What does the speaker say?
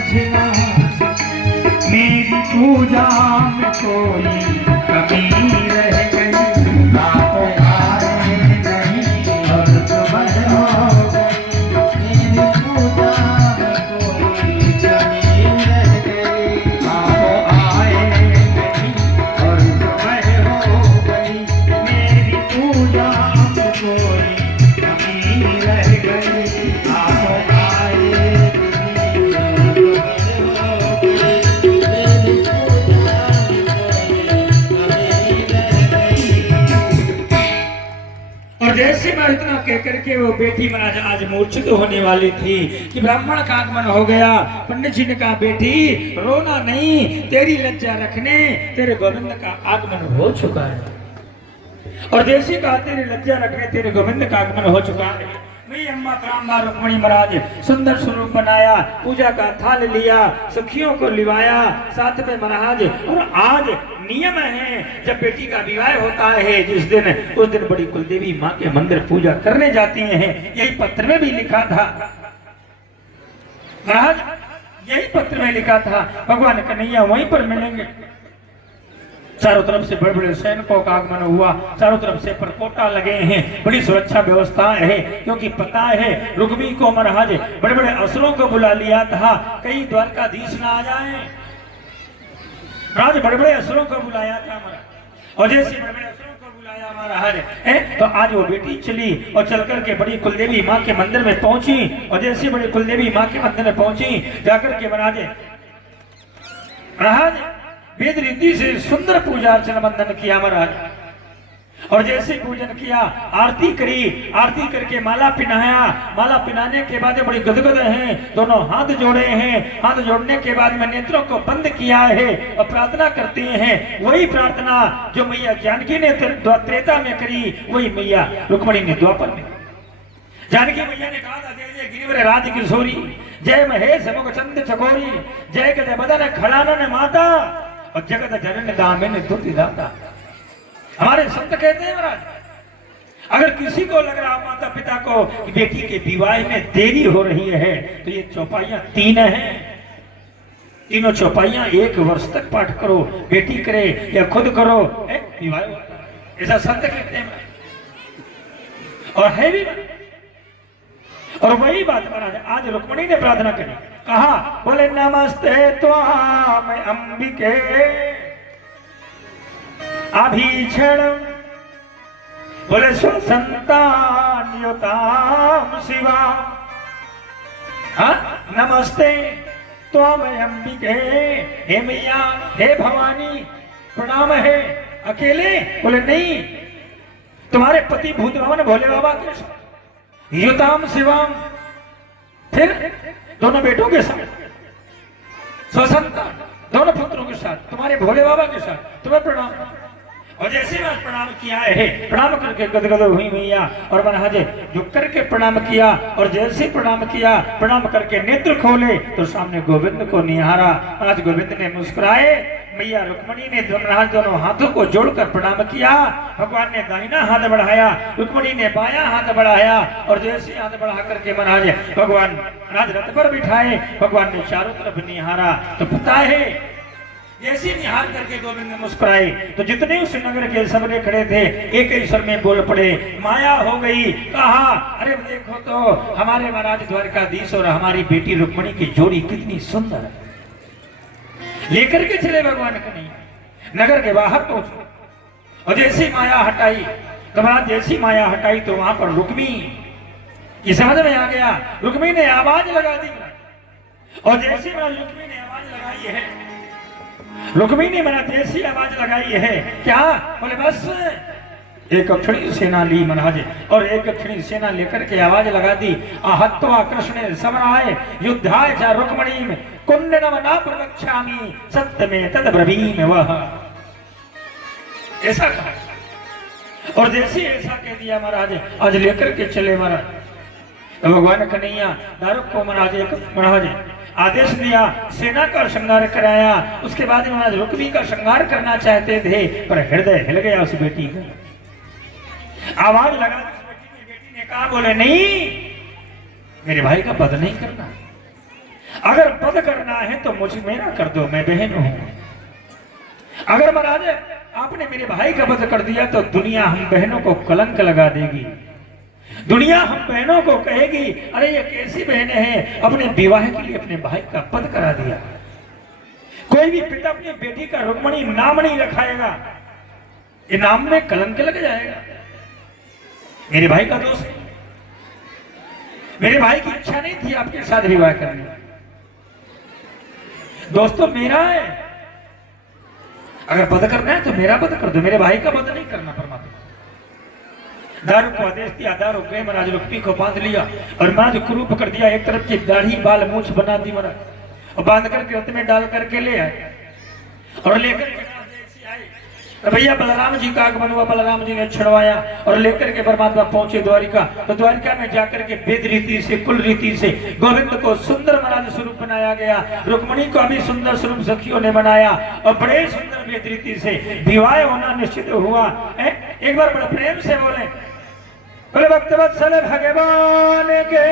समझना, मेरी पूजा में कोई कमी रह गई। आप आए नहीं और सुबह हो गई, मेरी पूजा में कोई कमी रह गई। आप आए नहीं और सुबह हो गई, मेरी पूजा में कोई कमी रह गई। आप आए और जैसे मैं इतना कह करके वो बेटी महाराज आज मूर्छित होने वाली थी कि ब्राह्मण का आगमन हो गया। पंडित जी ने कहा बेटी रोना नहीं, तेरी लज्जा रखने तेरे गोविंद का आगमन हो चुका है। और जैसे कहा तेरी लज्जा रखने तेरे गोविंद का आगमन हो चुका है। मैं अम्मा ब्राह्मण रुक्मणी महाराज सुंदर स्वरूप बनाया, पूजा का थाल लिया, सखियों को लिवाया साथ में महाराज। और आज नियम है जब बेटी का विवाह होता है जिस दिन, उस दिन बड़ी कुलदेवी माँ के मंदिर पूजा करने जाती हैं। यही पत्र में भी लिखा था महाराज, यही पत्र में लिखा था भगवान कन्हैया वहीं पर मिलेंगे। चारों तरफ से बड़े बड़े सैनिकों का आगमन हुआ, चारों तरफ से परकोटा लगे हैं, बड़ी सुरक्षा व्यवस्था है। क्योंकि पता है रुक्मी को महाराज बड़े बड़े असुरों को बुला लिया था, कई द्वारकाधीश ना आ जाए। महाराज बड़े बड़े असुरों को बुलाया था महाराज, और जैसे बड़े बड़े असुरों को बुलाया महाराज तो आज वो बेटी चली और चल करके बड़ी कुलदेवी माँ के मंदिर में पहुंची। और जैसे बड़ी कुलदेवी माँ के मंदिर में पहुंची, जाकर के महाराज वेद रीति से सुंदर पूजा अर्चना बंधन किया महाराज। और जैसे पूजन किया, आरती करी, आरती करके माला पिनाया, माला पिनाने के बाद बड़ी गदगद हैं, दोनों हाथ जोड़े हैं। हाथ जोड़ने के बाद में नेत्रों को बंद किया है और प्रार्थना करते हैं। वही प्रार्थना जो मैया जानकी ने त्रेता में करी, वही मैया रुक्मणी ने द्वापर में। जानकी मैया ने कहा था जय जय गिरिवर राज किशोरी, जय महेश मुख चंद चकोरी, जय गज बदन खड़ानन माता और जगत जनन दामिन तुति दाता। हमारे संत कहते हैं महाराज, अगर किसी को लग रहा माता पिता को कि बेटी के विवाह में देरी हो रही है तो ये चौपाइयां 3 हैं, तीनों चौपाइयां 1 वर्ष तक पाठ करो, बेटी करे या खुद करो, विवाह होता है। ऐसा संत कहते हैं और है भी। और वही बात महाराज आज रुक्मणी ने प्रार्थना करी, कहा बोले नमस्ते त्वाम अंबिके अभीक्षण, बोले स्वसंतान युताम शिवा। हाँ नमस्ते त्वाम अंबिके, हे मैया हे भवानी प्रणाम है। अकेले बोले नहीं, तुम्हारे पति भूत भवन भोले बाबा के साथ, युताम शिवाम, फिर दोनों बेटों के साथ, स्वसंतान दोनों पुत्रों के साथ, तुम्हारे भोले बाबा के साथ तुम्हें प्रणाम। और जैसे मैं प्रणाम किया है, प्रणाम करके गदगद हुई मैया और महाराज झुक करके प्रणाम किया। और जैसे प्रणाम किया, प्रणाम करके नेत्र खोले तो सामने गोविंद को निहारा। आज गोविंद ने मुस्कुराए, मैया रुक्मणी ने महाराज दोनों हाथों को जोड़कर प्रणाम किया। भगवान ने दाहिना हाथ बढ़ाया, रुक्मणी ने बायां हाथ बढ़ाया। और जैसे हाथ बढ़ा करके महाराज भगवान महाराज रथ पर बिठाए, भगवान ने चारों तरफ निहारा तो पता है जैसे निहार करके गोविंद ने मुस्कुराए तो जितने उस नगर के सबने खड़े थे एक ही स्वर में बोल पड़े, माया हो गई। कहा अरे देखो तो हमारे महाराज द्वारकाधीश और हमारी बेटी रुक्मणी की जोड़ी कितनी सुंदर है। लेकर के चले भगवान कन्हैया, नगर के बाहर पहुंचे और जैसी माया हटाई तो महाराज जैसी माया हटाई तो वहां पर रुक्मी की समझ में आ गया। रुक्मी ने आवाज लगा दी और जैसी महाराज रुक्मी ने आवाज लगाई है, रुक्मी ने महाराज जैसी आवाज लगाई है, क्या बोले बस एक अक्षणी सेना ली महाराज और एक अक्षणी सेना लेकर के आवाज लगा दी, आहत्वा कृष्ण समराय युद्धाय च रुक्मणी में कुंडनम न प्रवक्ष्यामि सत्य में तद ब्रवीम वह। ऐसा कहा और जैसे ऐसा कह दिया महाराज आज लेकर के चले महाराज। तो भगवान कन्हैया दारुक को महाराज आदेश दिया, सेना का श्रृंगार कराया। उसके बाद महाराज रुक्मी का श्रृंगार करना चाहते थे पर हृदय हिल गया उस बेटी का। आवाज लगा बेटी ने कहा बोले नहीं मेरे भाई का वध नहीं करना, अगर वध करना है तो मुझे मेरा कर दो, मैं बहन हूं। अगर महाराज आपने मेरे भाई का वध कर दिया तो दुनिया हम बहनों को कलंक लगा देगी। दुनिया हम बहनों को कहेगी अरे ये कैसी बहनें हैं, अपने विवाह के लिए अपने भाई का वध करा दिया। कोई भी पिता अपनी बेटी का रुक्मणी नाम नहीं रखाएगा, ये नाम में कलंक लग जाएगा। मेरे भाई का दोष है, मेरे भाई की इच्छा नहीं थी आपके साथ विवाह करने। दोस्तों मेरा है, अगर वध करना है तो मेरा वध कर दो, मेरे भाई का वध नहीं करना। परमात्मा दारू को आदेश दिया, दारू गए महाराज रुक्मी को बांध लिया और महाराज कुरूप कर दिया। एक तरफ की दाढ़ी बाल मूछ बना दी महाराज और बांध करके रथ में डाल करके ले आए और लेकर तो भैया बलराम जी का आगमन हुआ। बलराम जी ने छुड़वाया और लेकर के परमात्मा पहुंचे द्वारिका। तो द्वारिका में जाकर के वेद रीति से कुल रीति से गोविंद को सुंदर महाराज स्वरूप बनाया गया, रुक्मणी को भी सुंदर स्वरूप सखियों ने बनाया और बड़े सुंदर वेद रीति से विवाह होना निश्चित हुआ। एक बार बड़े प्रेम से बोले, बोले भक्तवत्सल भगवान के